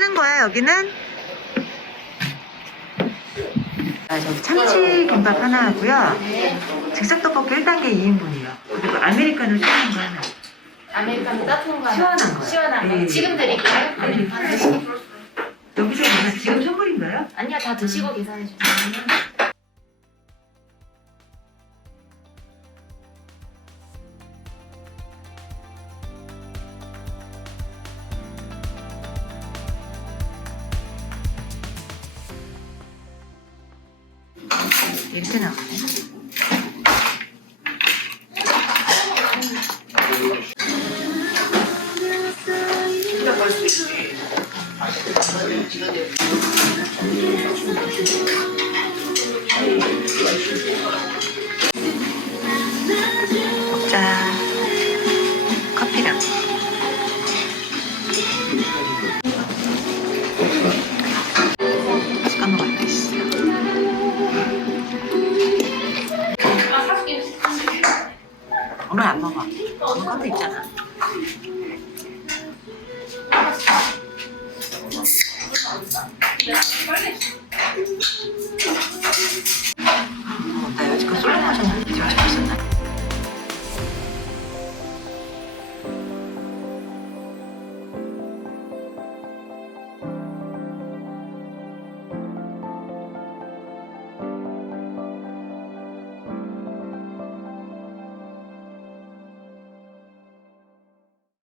여기는 아, 저기 참치 김밥 하나 하고요. 즉석 떡볶이 1단계 2인분이요. 그리고 아메리카노 시원한 거 하나. 아메리카노 따뜻한 거 하나. 시원한 거요. 시원한 거. 네. 지금 드릴까요? 여기서 지금 선물인가요? 아니요, 다 드시고 계산해 주세요. 이렇게 나오네. 먹자. 커피랑. んのが分かんゃな。